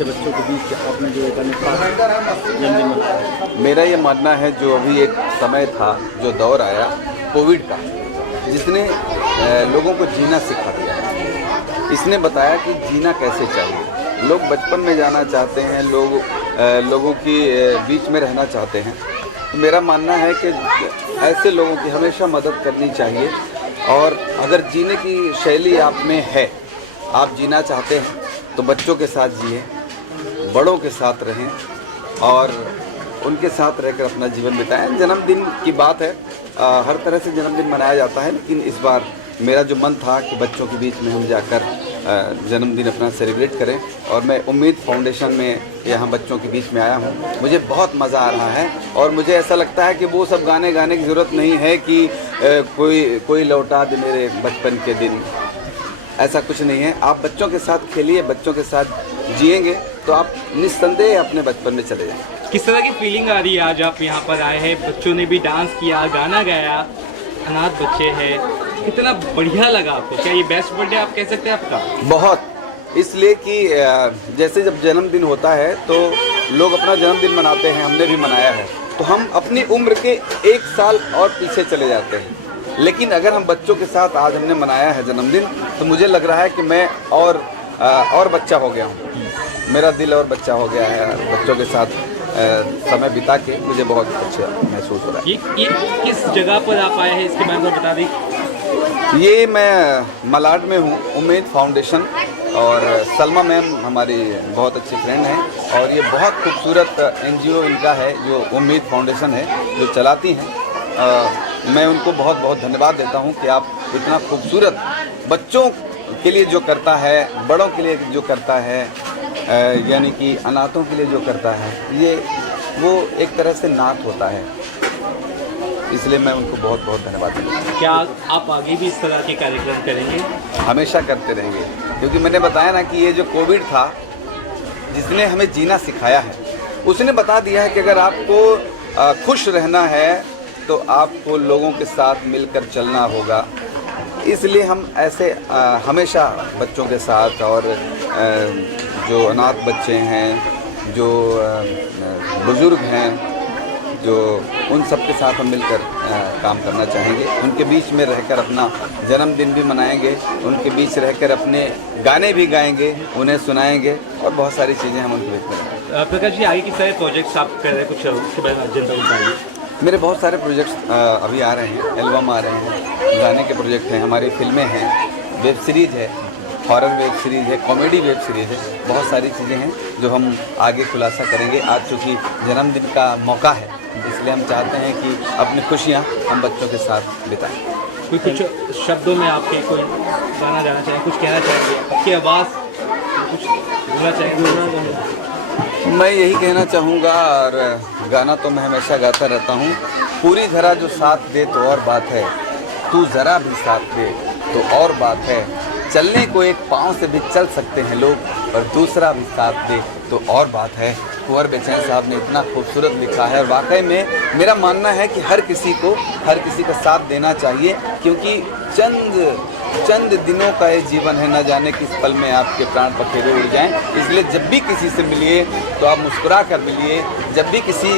बच्चों के बीच आपने जो जन्मदिन मनाया? मेरा ये मानना है जो अभी एक समय था, जो दौर आया कोविड का, जिसने लोगों को जीना सिखा दिया। इसने बताया कि जीना कैसे चाहिए। लोग बचपन में जाना चाहते हैं, लोगों की बीच में रहना चाहते हैं। तो मेरा मानना है कि ऐसे लोगों की हमेशा मदद करनी चाहिए। और अगर जीने की शैली आप में है, आप जीना चाहते हैं, तो बच्चों के साथ जिए, बड़ों के साथ रहें और उनके साथ रहकर अपना जीवन बिताएं। जन्मदिन की बात है, हर तरह से जन्मदिन मनाया जाता है, लेकिन इस बार मेरा जो मन था कि बच्चों के बीच में हम जाकर जन्मदिन अपना सेलिब्रेट करें। और मैं उम्मीद फाउंडेशन में यहाँ बच्चों के बीच में आया हूँ। मुझे बहुत मज़ा आ रहा है और मुझे ऐसा लगता है कि वो सब गाने गाने की ज़रूरत नहीं है कि कोई लौटा दे मेरे बचपन के दिन। ऐसा कुछ नहीं है। आप बच्चों के साथ खेलिए, बच्चों के साथ जिएंगे तो आप निस्संदेह अपने बचपन में चले जाएंगे। किस तरह की फीलिंग आ रही है आज आप यहाँ पर आए हैं? बच्चों ने भी डांस किया, गाना गाया, अनाथ बच्चे हैं, कितना बढ़िया लगा आपको? क्या ये बेस्ट बर्थडे आप कह सकते हैं आपका? बहुत, इसलिए कि जैसे जब जन्मदिन होता है तो लोग अपना जन्मदिन मनाते हैं, हमने भी मनाया है, तो हम अपनी उम्र के 1 साल और पीछे चले जाते हैं। लेकिन अगर हम बच्चों के साथ आज हमने मनाया है जन्मदिन, तो मुझे लग रहा है कि मैं और बच्चा हो गया हूँ। मेरा दिल और बच्चा हो गया है। बच्चों के साथ समय बिता के मुझे बहुत अच्छा महसूस हो रहा है। ये किस जगह पर आप आए हैं, इसके बारे में बता दें। ये मैं मलाड में हूँ, उम्मीद फाउंडेशन, और सलमा मैम हमारी बहुत अच्छी फ्रेंड हैं और ये बहुत खूबसूरत NGO इनका है जो उम्मीद फाउंडेशन है, जो चलाती हैं। मैं उनको बहुत बहुत धन्यवाद देता हूँ कि आप इतना खूबसूरत बच्चों के लिए जो करता है, बड़ों के लिए जो करता है, यानी कि अनाथों के लिए जो करता है, ये वो एक तरह से नाथ होता है। इसलिए मैं उनको बहुत बहुत धन्यवाद देता हूँ। क्या आप आगे भी इस तरह के कार्यक्रम करेंगे? हमेशा करते रहेंगे, क्योंकि मैंने बताया ना कि ये जो कोविड था, जिसने हमें जीना सिखाया है, उसने बता दिया है कि अगर आपको खुश रहना है तो आपको लोगों के साथ मिलकर चलना होगा। इसलिए हम ऐसे हमेशा बच्चों के साथ और जो अनाथ बच्चे हैं, जो बुज़ुर्ग हैं, जो उन सब के साथ हम मिलकर काम करना चाहेंगे। उनके बीच में रहकर अपना जन्मदिन भी मनाएंगे, उनके बीच रहकर अपने गाने भी गाएंगे, उन्हें सुनाएंगे और बहुत सारी चीज़ें हम उनके बीच में करेंगे। प्रकाश जी, आगे किस तरह प्रोजेक्ट्स आप कर रहे हैं, कुछ उसके बारे में जनता को बताइए। मेरे बहुत सारे प्रोजेक्ट्स अभी आ रहे हैं, एल्बम आ रहे हैं, गाने के प्रोजेक्ट हैं, हमारी फिल्में हैं, वेब सीरीज़ है, हॉरर वेब सीरीज़ है, कॉमेडी वेब सीरीज़ है, बहुत सारी चीज़ें हैं जो हम आगे खुलासा करेंगे। आज चूँकि जन्मदिन का मौका है, इसलिए हम चाहते हैं कि अपनी खुशियाँ हम बच्चों के साथ बिताएं। कोई कुछ शब्दों में आपके कोई गाना गाना चाहें, कुछ कहना चाहेंगे, आपकी आवाज़ कुछ बोलना चाहेंगे? मैं यही कहना चाहूँगा, और गाना तो मैं हमेशा गाता रहता हूँ। पूरी धरा जो साथ दे तो और बात है, तू ज़रा भी साथ दे तो और बात है। चलने को एक पाँव से भी चल सकते हैं लोग, और दूसरा भी साथ दे तो और बात है। कुंवर बेचैन साहब ने इतना खूबसूरत लिखा है और वाकई में मेरा मानना है कि हर किसी का साथ देना चाहिए, क्योंकि चंद चंद दिनों का ये जीवन है, न जाने किस पल में आपके प्राण पखेरु उड़ जाएं। इसलिए जब भी किसी से मिलिए तो आप मुस्कुरा कर मिलिए, जब भी किसी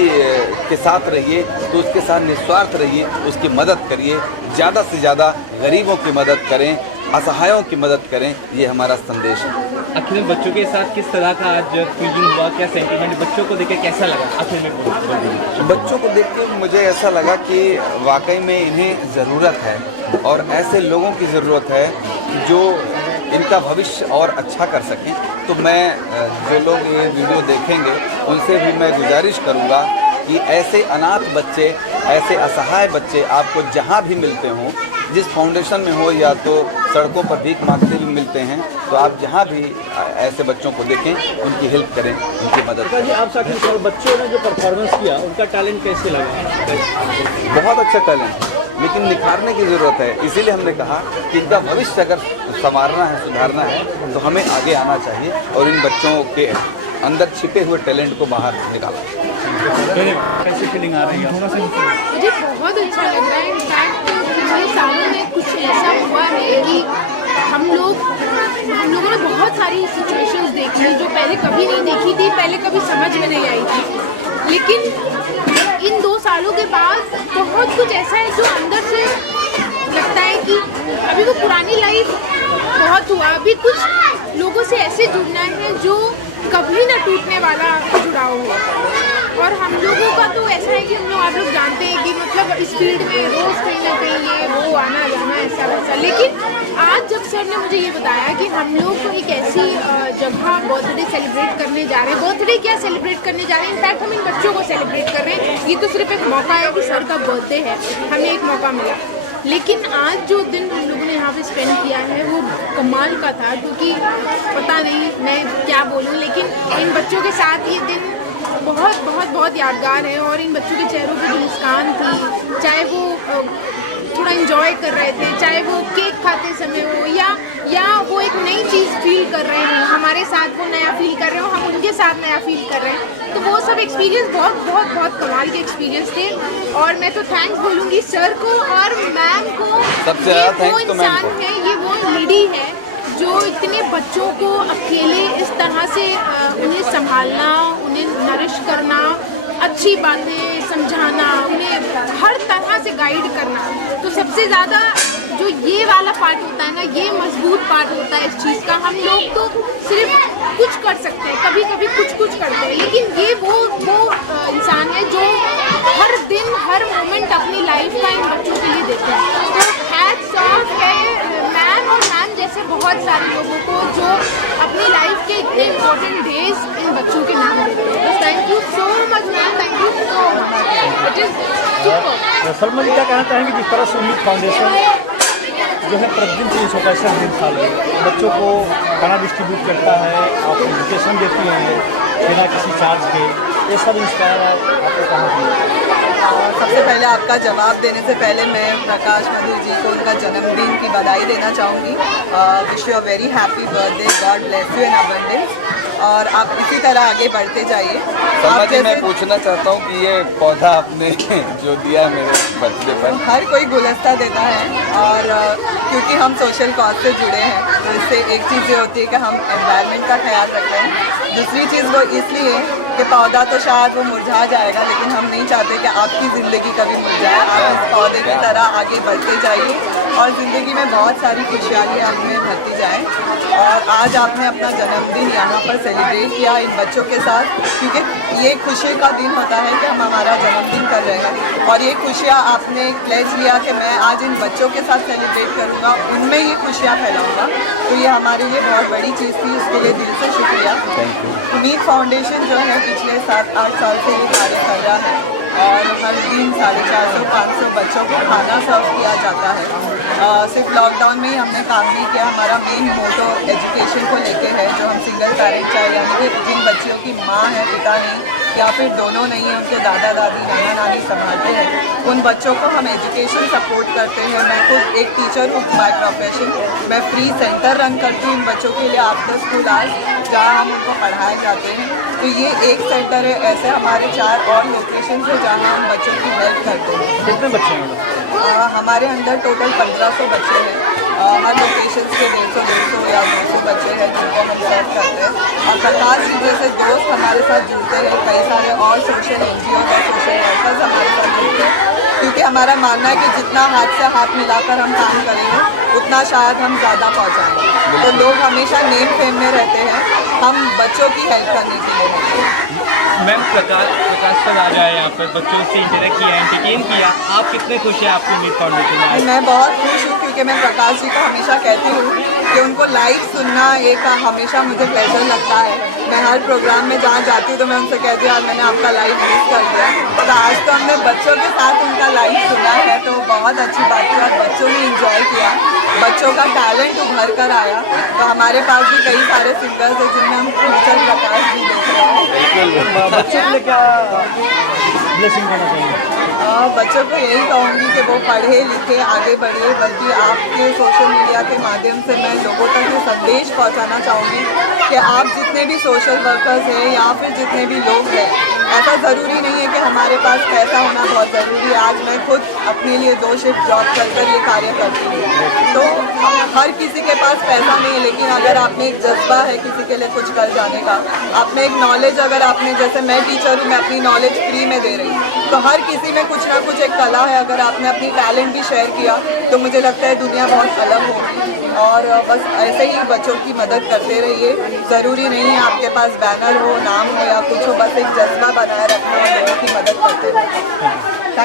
के साथ रहिए तो उसके साथ निस्वार्थ रहिए, उसकी मदद करिए, ज़्यादा से ज़्यादा गरीबों की मदद करें, असहायों की मदद करें, ये हमारा संदेश है। आखिर में बच्चों के साथ किस तरह का आज फीलिंग हुआ, क्या सेंटिमेंट, बच्चों को देख के कैसा लगा? आखिर में बच्चों को देख के मुझे ऐसा लगा कि वाकई में इन्हें ज़रूरत है और ऐसे लोगों की ज़रूरत है जो इनका भविष्य और अच्छा कर सकें। तो मैं जो लोग ये वीडियो देखेंगे उनसे भी मैं गुजारिश करूँगा कि ऐसे अनाथ बच्चे, ऐसे असहाय बच्चे आपको जहाँ भी मिलते हों, जिस फाउंडेशन में हो या तो सड़कों पर भीख मांगते भी मिलते हैं, तो आप जहाँ भी ऐसे बच्चों को देखें उनकी हेल्प करें, उनकी मदद करें। आप साथ बच्चों ने जो परफॉर्मेंस किया उनका टैलेंट कैसे लगा? बहुत अच्छा टैलेंट है, लेकिन निखारने की ज़रूरत है। इसीलिए हमने कहा कि इनका भविष्य अगर संवारना है, सुधारना है, तो हमें आगे आना चाहिए और इन बच्चों के अंदर छिपे हुए टैलेंट को बाहर निकालना। कैसी फीलिंग आ रही है? मुझे बहुत अच्छा लग रहा है। इनफैक्ट पिछले सालों में कुछ ऐसा हुआ है कि हम लोगों ने बहुत सारी सिचुएशंस देखी हैं जो पहले कभी नहीं देखी थी, पहले कभी समझ में नहीं आई थी। लेकिन इन 2 सालों के बाद बहुत कुछ ऐसा है जो अंदर से लगता है कि अभी वो पुरानी लाइफ बहुत हुआ, अभी कुछ लोगों से ऐसे जुड़ना है जो कभी ना टूटने वाला जुड़ाव हो। और हम लोगों का तो ऐसा है कि आप लोग जानते हैं कि मतलब इस फील्ड में रोज़ कहीं ना कहीं ये वो आना जाना ऐसा वैसा। लेकिन आज जब सर ने मुझे ये बताया कि हम लोग एक ऐसी जगह बर्थडे सेलिब्रेट करने जा रहे हैं, बर्थडे क्या सेलिब्रेट करने जा रहे हैं, इनफैक्ट हम इन बच्चों को सेलिब्रेट कर रहे हैं। ये तो सिर्फ एक मौका है कि सर का बर्थडे है, हमें एक मौका मिला। लेकिन आज जो दिन हम लोगों ने यहाँ पे स्पेंड किया है वो कमाल का था, क्योंकि पता नहीं मैं क्या बोलूँ, लेकिन इन बच्चों के साथ ये दिन बहुत बहुत बहुत यादगार है। और इन बच्चों के चेहरों पे जो मुस्कान थी, चाहे वो थोड़ा एंजॉय कर रहे थे, चाहे वो केक खाते समय हो या वो एक नई चीज़ फील कर रहे हो, हमारे साथ वो नया फील कर रहे हो, हम उनके साथ नया फील कर रहे हैं, तो वो सब एक्सपीरियंस बहुत बहुत बहुत कमाल के एक्सपीरियंस थे। और मैं तो थैंक्स बोलूँगी सर को और मैम को। सबसे ये ज़्यादा वो थैंक्स तो मैम इंसान है, ये वो लेडी है जो इतने बच्चों को अकेले इस तरह से उन्हें संभालना, उन्हें नरिश करना, अच्छी बातें समझाना, उन्हें हर तरह से गाइड करना। तो सबसे ज़्यादा जो ये वाला पार्ट होता है ना, ये मजबूत पार्ट होता है इस चीज़ का। हम लोग तो सिर्फ कुछ कर सकते हैं, कभी कभी कुछ करते हैं, लेकिन ये वो इंसान है जो हर दिन हर मोमेंट अपनी लाइफ का इन बच्चों के लिए देते हैं। तो हैट्स ऑफ है मैम और मैम जैसे बहुत सारे लोगों को जो अपनी लाइफ के इतने इम्पोर्टेंट डेज इन बच्चों के नाम देते हैं। Thank you so much ma'am, thank you so much, it is super. Salma ji क्या कहना चाहेंगे जिस तरह से उम्मीद फाउंडेशन जो है प्रतिदिन 365 दिन साल में बच्चों को खाना डिस्ट्रीब्यूट करता है, आप एजुकेशन देती हैं बिना किसी चार्ज के, ये सब इंस्पायर है आपको कहाँ? सबसे पहले आपका जवाब देने से पहले मैं प्रकाश मधु जी को उनका जन्मदिन की बधाई देना चाहूँगी। Wish you a very happy birthday, God bless you in abundance, और आप इसी तरह आगे बढ़ते जाइए। सलमा जी, मैं पूछना चाहता हूँ कि ये पौधा आपने जो दिया मेरे बर्थडे पर, हर कोई गुलदस्ता देता है, और क्योंकि हम सोशल कॉज से जुड़े हैं तो इससे एक चीज़ ये होती है कि हम एनवायरनमेंट का ख्याल रख रहे हैं। दूसरी चीज़ वो इसलिए कि पौधा तो शायद वो मुरझा जाएगा, लेकिन हम नहीं चाहते कि आपकी ज़िंदगी कभी मुरझाए। आप इस पौधे की तरह आगे बढ़ते जाइए और ज़िंदगी में बहुत सारी खुशहाली आपने भरती जाए। और आज आपने अपना जन्मदिन यहाँ पर सेलिब्रेट किया इन बच्चों के साथ, क्योंकि ये खुशी का दिन होता है कि हम हमारा जन्मदिन कर रहे हैं, और ये खुशियाँ आपने प्लेज लिया कि मैं आज इन बच्चों के साथ सेलिब्रेट करूँगा, उनमें ये खुशियाँ फैलाऊँगा। तो ये हमारे लिए बहुत बड़ी चीज़ थी, उसके लिए दिल से शुक्रिया। उम्मीद फाउंडेशन जो है पिछले 7-8 साल से ये कार्य कर रहा है, और हर दिन 450-500 बच्चों को खाना सर्व किया जाता है। सिर्फ लॉकडाउन में ही हमने काम नहीं किया, हमारा मेन मोटो एजुकेशन को लेके है, जो हम सिंगल पेरेंट चाइल्ड यानी कि जिन बच्चियों की माँ है पिता नहीं, या फिर दोनों नहीं है, उनके दादा दादी नाना नानी संभालते हैं, उन बच्चों को हम एजुकेशन सपोर्ट करते हैं। मैं खुद एक टीचर हूँ बाय प्रोफेशन, मैं फ्री सेंटर रन करती हूँ इन बच्चों के लिए आफ्टर स्कूल आवर्स, जहाँ हम उनको पढ़ाए जाते हैं। तो ये एक सेंटर है, ऐसे हमारे 4 और लोकेशन है जहाँ हम बच्चों की हेल्प करते हैं। कितने बच्चे हैं? हमारे अंदर टोटल 1500 बच्चे हैं। बाहर लोकेशंस के 150 या 200 बच्चे हैं जिनको हम सर्व करते हैं। और प्रकाश जी जैसे दोस्त हमारे साथ जुड़ते हैं, कई सारे और सोशल NGO और सोशल वर्कर्स हमारे साथ जुड़ते हैं, क्योंकि हमारा मानना है कि जितना हाथ से हाथ मिलाकर हम काम करेंगे उतना शायद हम ज़्यादा पहुँचाएंगे। तो लोग हमेशा नेम फेम में रहते हैं, हम बच्चों की हेल्प करने के लिए रहते हैं। मैम प्रकाश सर आ जाए यहाँ पर, बच्चों से इंटरेक्ट किया, एंटरटेन किया, आप कितने खुश हैं आपको उम्मीद फाउंडेशन में आए? मैं बहुत खुश हूँ, क्योंकि मैं प्रकाश जी को हमेशा कहती हूँ कि उनको लाइव सुनना एक हमेशा मुझे प्लेजर लगता है। मैं हर प्रोग्राम में जहाँ जाती हूँ तो मैं उनसे कहती हूँ यार मैंने आपका लाइव मिस कर दिया, तो आज तो हमने बच्चों के साथ उनका लाइव सुना है, तो बहुत अच्छी बात थी और बच्चों ने इंजॉय किया, बच्चों का टैलेंट उभर कर आया। तो हमारे पास भी कई सारे सिंगर्स हैं जिनमें हम फ्यूचर प्रकाश जी देख रहे हैं। बच्चों के लिए क्या ब्लेसिंग देना चाहिए? बच्चों को यही कहूँगी कि वो पढ़े लिखे आगे बढ़े, बल्कि आपके सोशल मीडिया के माध्यम से मैं लोगों तक ये संदेश पहुँचाना चाहूँगी कि आप जितने भी सोशल वर्कर्स हैं या फिर जितने भी लोग हैं, ऐसा ज़रूरी नहीं है कि हमारे पास पैसा होना बहुत ज़रूरी है। आज मैं खुद अपने लिए 2 शिफ्ट जॉब कर ये कार्य करती हूँ, तो हर किसी के पास पैसा नहीं है, लेकिन अगर आपने एक जज्बा है किसी के लिए कुछ कर जाने का, आपने एक नॉलेज, अगर आपने, जैसे मैं टीचर हूँ, मैं अपनी नॉलेज फ्री में दे रही हूँ, तो हर किसी में कुछ ना कुछ एक कला है, अगर आपने अपनी टैलेंट भी शेयर किया तो मुझे लगता है दुनिया बहुत अलग होगी। और बस ऐसे ही बच्चों की मदद करते रहिए, ज़रूरी नहीं है आपके पास बैनर हो, नाम हो या कुछ हो, बस एक जज्बा बनाए रखना और लोगों की मदद करते रहिए।